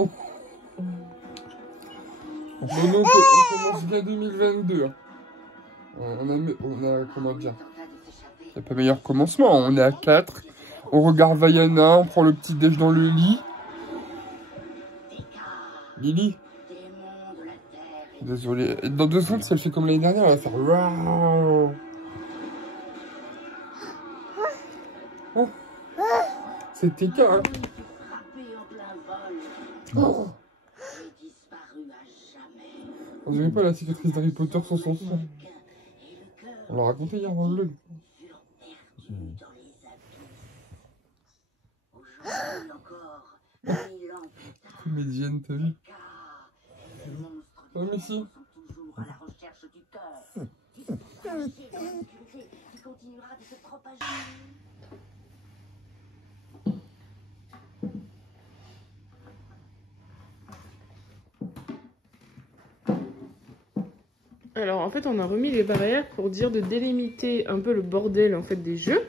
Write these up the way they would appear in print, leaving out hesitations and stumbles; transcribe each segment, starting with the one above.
Oh. Donc maintenant, on commence bien 2022. Hein. On a, comment dire, c'est pas meilleur commencement. On est à 4. On regarde Vaiana, on prend le petit déj dans le lit. Lily. Désolé. Dans 2 secondes, si elle fait comme l'année dernière, elle va faire waouh. Oh. C'est TK, hein. Oh. On dirait pas la cicatrice d'Harry Potter sur son sang. On l'a raconté hier dans le vlog. Comédienne, t'as vu? Comme ici. Alors en fait on a remis les barrières pour dire de délimiter un peu le bordel en fait des jeux.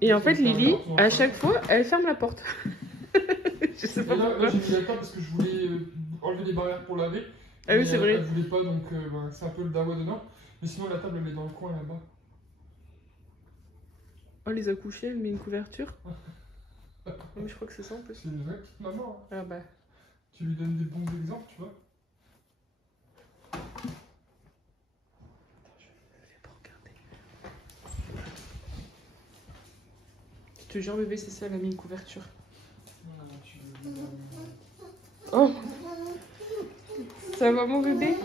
Et en fait Lily, à chaque fois, elle ferme la porte. Je sais pas pourquoi. Là, j'ai mis la table parce que je voulais enlever les barrières pour laver. Ah oui, c'est vrai. Elle voulait pas, donc c'est un peu le dawa dedans. Mais sinon, la table, elle est dans le coin là-bas. Oh, les a couchés, elle met une couverture. Oh, mais je crois que c'est ça en plus. C'est une vraie petite maman. Hein. Ah bah. Tu lui donnes des bons exemples, tu vois. Je te jure bébé, c'est ça, elle a mis une couverture. Oh. Ça va mon bébé?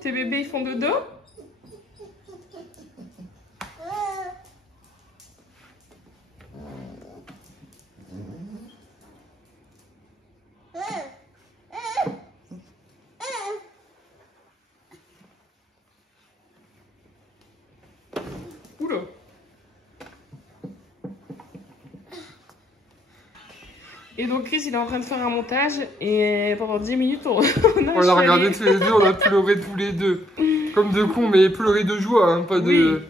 Tes bébés ils font dodo? Oula. Et donc Chris il est en train de faire un montage et pendant 10 minutes on a regardé tous les deux, on a pleuré tous les deux. Comme deux cons, mais pleurer de joie, hein, pas de...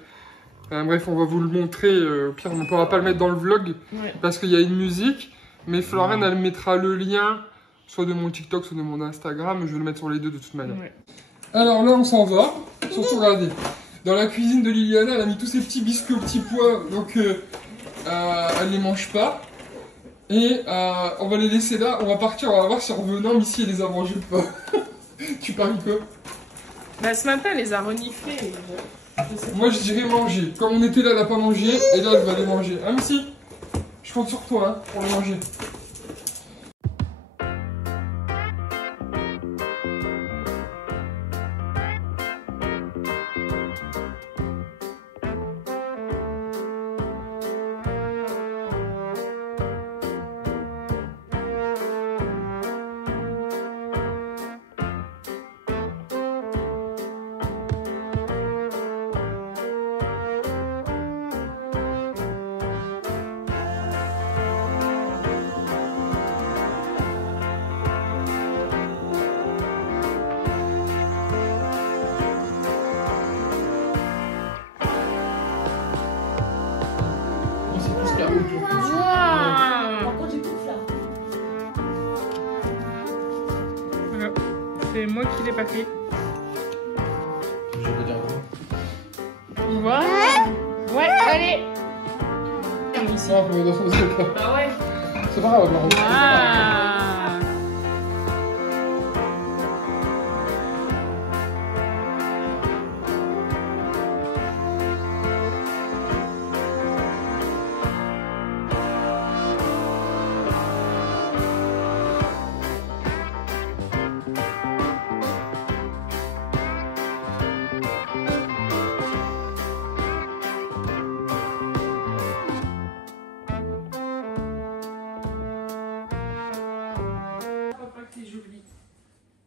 Oui. Bref, on va vous le montrer. Au pire, on ne pourra pas le mettre dans le vlog parce qu'il y a une musique. Mais Florine, elle mettra le lien soit de mon TikTok, soit de mon Instagram. Je vais le mettre sur les deux de toute manière. Ouais. Alors là, on s'en va. Surtout, regardez. Dans la cuisine de Liliana, elle a mis tous ses petits biscuits aux petits pois. Donc, elle les mange pas. Et on va les laisser là. On va partir. On va voir si en revenant, Missy, elle les a mangés ou pas. Tu paries quoi? Bah, ce matin, elle les a reniflés. Moi, je dirais manger. Comme on était là, elle n'a pas mangé. Et là, elle va les manger. Hein, Missy? Je compte sur toi hein, pour les manger. C'est moi qui l'ai pas fait. Je vais dire oui. Ouais, allez. Ici. Non, mais dans son bah ouais. C'est pas grave, on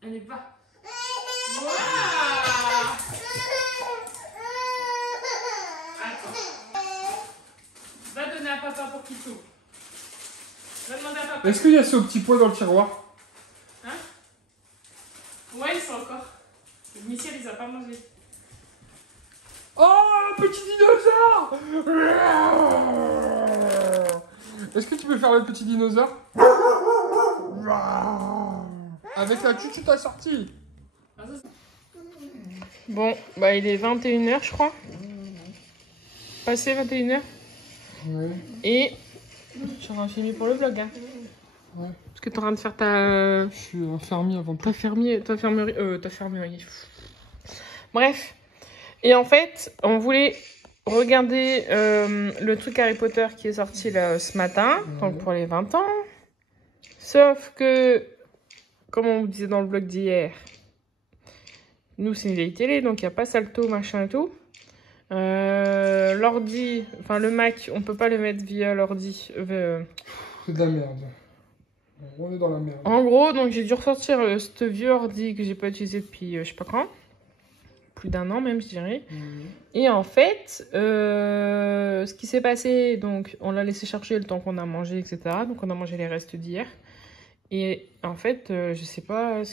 Elle est pas. Va donner à papa pour qu'il s'ouvre. Va demander à papa. Est-ce qu'il y a ce petit pois dans le tiroir? Hein? Ouais, ils sont encore. Missy, elle les a pas mangés. Oh, petit dinosaure! Est-ce que tu peux faire le petit dinosaure? Avec la tutu t'as sorti. Bon, bah il est 21h je crois. Passé 21h. Ouais. Et je suis en train de filmer pour le vlog. Hein. Ouais. Parce que t'es en train de faire ta... Je suis un fermier avant tout. Ta fermerie. Bref. Et en fait, on voulait regarder le truc Harry Potter qui est sorti là, ce matin, donc pour les 20 ans. Sauf que, comme on vous disait dans le vlog d'hier, nous c'est une vieille télé, donc il n'y a pas Salto, machin et tout. L'ordi, enfin le Mac, on peut pas le mettre via l'ordi. C'est de la merde. On est dans la merde. En gros, donc j'ai dû ressortir ce vieux ordi que j'ai pas utilisé depuis je sais pas quand. Plus d'1 an même, je dirais. Et en fait, ce qui s'est passé, donc on l'a laissé charger le temps qu'on a mangé, etc. Donc on a mangé les restes d'hier. Et en fait, je sais pas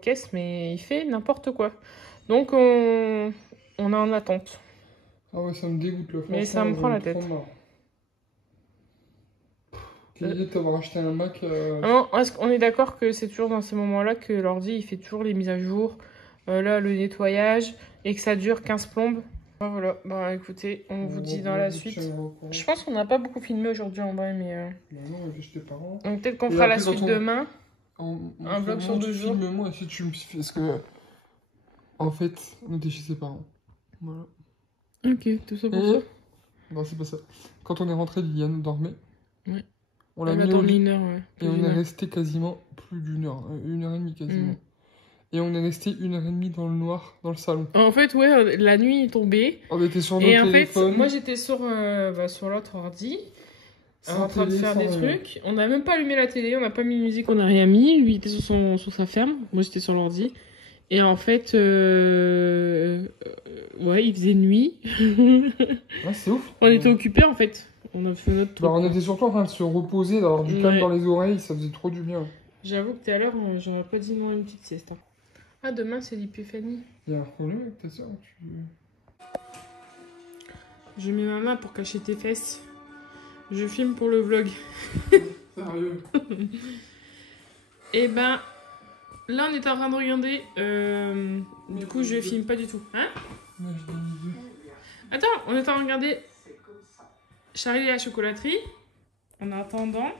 qu'est-ce, mais il fait n'importe quoi. Donc on est en attente. Ah ouais, ça me dégoûte là. Mais ça me prend la tête. Quelle idée de t'avoir acheté un Mac Non, on est d'accord que c'est toujours dans ces moments-là que l'ordi il fait toujours les mises à jour, là le nettoyage, et que ça dure 15 plombes. Voilà, bah écoutez, on vous dit dans la suite. Je pense qu'on n'a pas beaucoup filmé aujourd'hui en vrai, mais... Non, tes parents. Donc peut-être qu'on fera la suite demain. Un vlog sur 2 jours. Filme-moi si tu me... Parce que... En fait, on était chez ses parents. Voilà. Ok, tout ça pour ça. Non, c'est pas ça. Quand on est rentré, Liliane dormait. Ouais. On l'a mis au lit. Une heure, ouais. Et on est resté quasiment plus d'une heure. 1h30 quasiment. Et on est resté 1h30 dans le noir, dans le salon. En fait, ouais, la nuit est tombée. On était sur nos téléphones. Et en fait, moi j'étais sur l'autre ordi. En train de faire des trucs. On n'a même pas allumé la télé, on n'a pas mis de musique, on n'a rien mis. Lui il était sur sa ferme, moi j'étais sur l'ordi. Et en fait, ouais, il faisait nuit. Ouais, c'est ouf. On était occupés en fait. On a fait notre truc. Bah, on était surtout en train de se reposer, d'avoir du calme dans les oreilles, ça faisait trop du bien. J'avoue que tout à l'heure, j'aurais pas dit non à une petite sieste. Hein. Ah, demain c'est l'épiphanie. Il y a un problème avec ta soeur Je mets ma main pour cacher tes fesses. Je filme pour le vlog. Sérieux. Et ben, là on est en train de regarder. Du coup, je filme pas du tout. Hein? Attends, on est en train de regarder Charlie et la chocolaterie. En attendant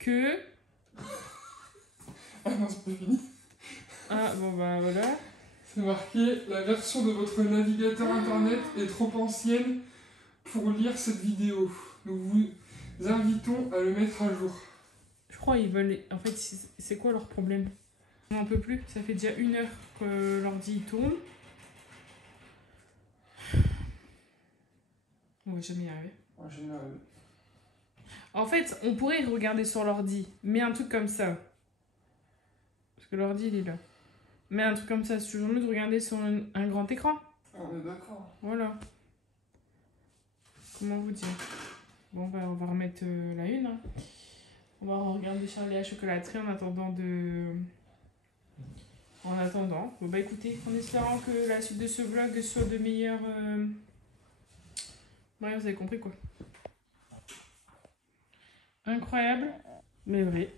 que. Ah non, c'est pas fini. Ah bon, bah voilà. C'est marqué, la version de votre navigateur internet est trop ancienne pour lire cette vidéo. Nous vous invitons à le mettre à jour. Je crois ils veulent... En fait, c'est quoi leur problème? On n'en peut plus. Ça fait déjà 1 heure que l'ordi tourne. On va jamais y arriver. Ouais, jamais y arriver. En fait, on pourrait regarder sur l'ordi, mais un truc comme ça. Parce que l'ordi, il est là. Mais un truc comme ça, c'est toujours mieux de regarder sur un grand écran. Ah, on est d'accord. Voilà. Comment vous dire? Bon, bah, on va remettre la une. Hein. On va regarder Charlie à la chocolaterie en attendant de... En attendant. Bon, bah écoutez, en espérant que la suite de ce vlog soit de meilleure... Ouais, vous avez compris quoi. Incroyable, mais vrai.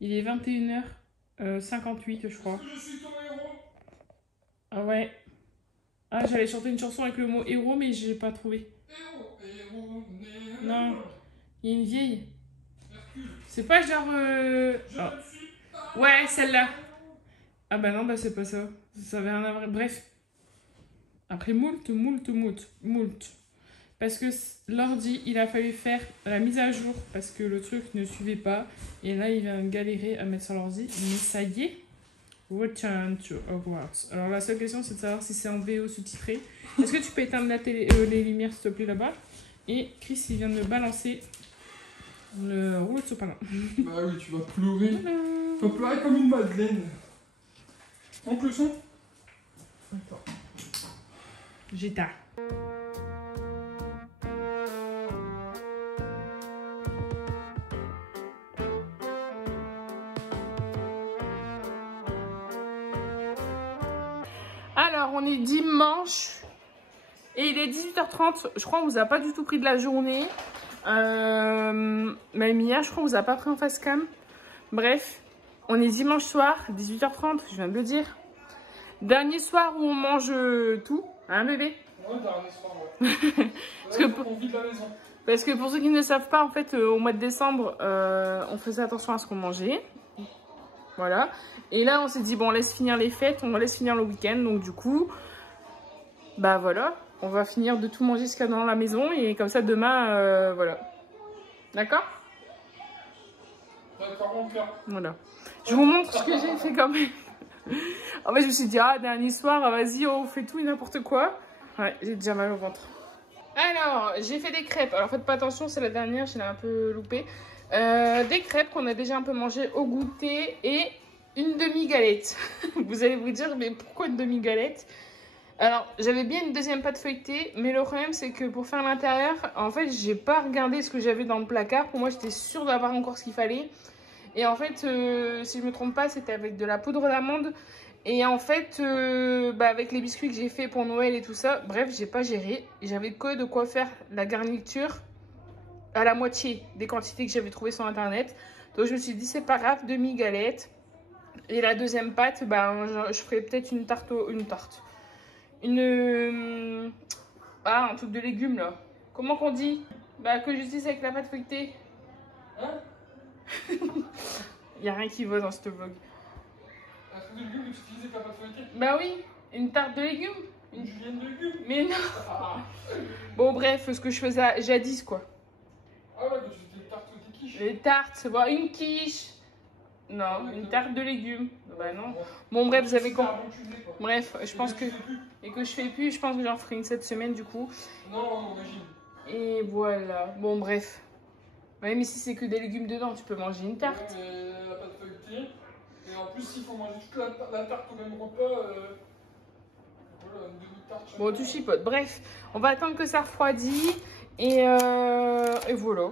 Il est 21h58, je crois. Je suis ton héros. Ah ouais. Ah, j'allais chanter une chanson avec le mot héros, mais j'ai pas trouvé. Héros. Non, il y a une vieille. C'est pas genre... Oh. Ouais, celle-là. Ah bah non, bah c'est pas ça. Ça avait rien à voir. Bref. Après moult. Parce que l'ordi, il a fallu faire la mise à jour parce que le truc ne suivait pas. Et là, il vient de galérer à mettre sur l'ordi. Mais ça y est. Return to Hogwarts. Alors la seule question, c'est de savoir si c'est en VO sous-titré. Est-ce que tu peux éteindre la télé, les lumières, s'il te plaît, là-bas? Et Chris, il vient de me balancer le rouleau de sopalin. Bah oui, tu vas pleurer. Tu vas pleurer comme une madeleine. Monte le son. Attends. J'éteins. Alors, on est dimanche et il est 18h30. Je crois qu'on vous a pas du tout pris de la journée. Même hier, je crois, on vous a pas pris en face cam. Bref, on est dimanche soir, 18h30, je viens de le dire. Dernier soir où on mange tout, hein bébé? Ouais, dernier soir, ouais. Parce que pour ceux qui ne savent pas, en fait, au mois de décembre, on faisait attention à ce qu'on mangeait. Voilà. Et là, on s'est dit, bon, on laisse finir les fêtes, on laisse finir le week-end. Donc, du coup, bah voilà, on va finir de tout manger jusqu'à dans la maison. Et comme ça, demain, voilà. D'accord? D'accord, mon cœur. Voilà. Je vous montre ce que j'ai fait quand même. En fait, je me suis dit, ah, dernier soir, vas-y, on fait tout et n'importe quoi. Ouais, j'ai déjà mal au ventre. Alors, j'ai fait des crêpes. Alors, faites pas attention, c'est la dernière, je l'ai un peu loupée. Des crêpes qu'on a déjà un peu mangées au goûter et une demi-galette. Vous allez vous dire, mais pourquoi une demi-galette? Alors, j'avais bien une deuxième pâte feuilletée, mais le problème, c'est que pour faire l'intérieur, en fait, j'ai pas regardé ce que j'avais dans le placard. Pour moi, j'étais sûre d'avoir encore ce qu'il fallait. Et en fait, si je me trompe pas, c'était avec de la poudre d'amande. Et en fait, avec les biscuits que j'ai fait pour Noël et tout ça, bref, j'ai pas géré. J'avais que de quoi faire la garniture à la moitié des quantités que j'avais trouvées sur internet. Donc je me suis dit, c'est pas grave, demi-galette. Et la deuxième pâte, je ferai peut-être une tarte. Un truc de légumes là. Comment qu'on dit? Que j'utilise avec la pâte feuilletée. Hein? Il n'y a rien qui va dans ce vlog. Un truc de légumes que tu utilises avec la pâte feuilletée? Bah oui, une tarte de légumes. Une julienne de légumes? Mais non. Bon bref, ce que je faisais jadis quoi. Ah ouais, que tu fais des tartes ou des quiches? Les tartes, c'est bon, une quiche. Non, une tarte de légumes. Bah non. Bon bref, vous avez compris. Bref, je pense que... Et que je fais plus, je pense que j'en ferai une cette semaine du coup. Non, régime. Et voilà. Bon bref. Même si c'est que des légumes dedans, tu peux manger une tarte. Ouais, mais la pâte feuilletée. Et en plus, s'il faut manger toute la tarte au même repas, voilà, une demi-tarte. Bon, tu chipotes. Bref, on va attendre que ça refroidit. Et voilà.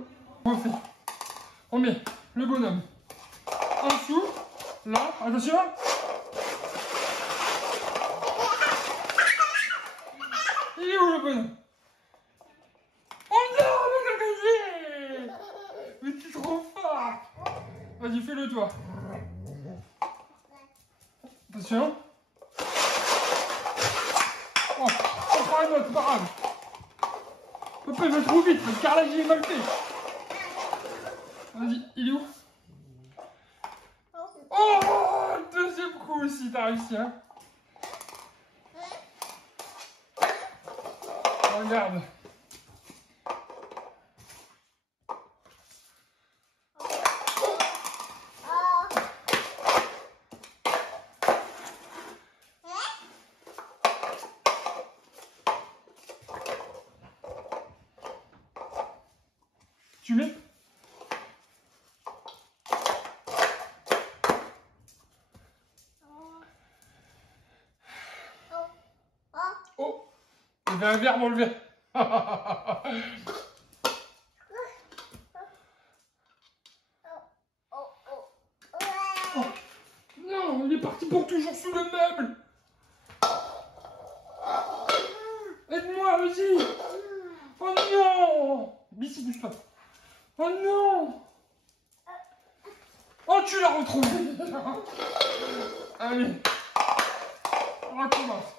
On met le bonhomme en dessous. Non, attention. Il est où le bonhomme? Oh non, mais t'es trop fort. Vas-y, fais-le toi. Attention. Oh, encore un autre, pas grave. Papa, il va trop vite, le carrelage il est mal fait. Vas-y, il est où? Oh, le deuxième coup aussi, t'as réussi, hein? Regarde. Tu mets? Oh, il y avait un verre dans le verre. Oh, non, il est parti pour toujours sous le meuble. Aide-moi, vas-y. Oh non. Bissi, bouge pas. Oh non. Oh, tu l'as retrouvé. Allez, on recommence.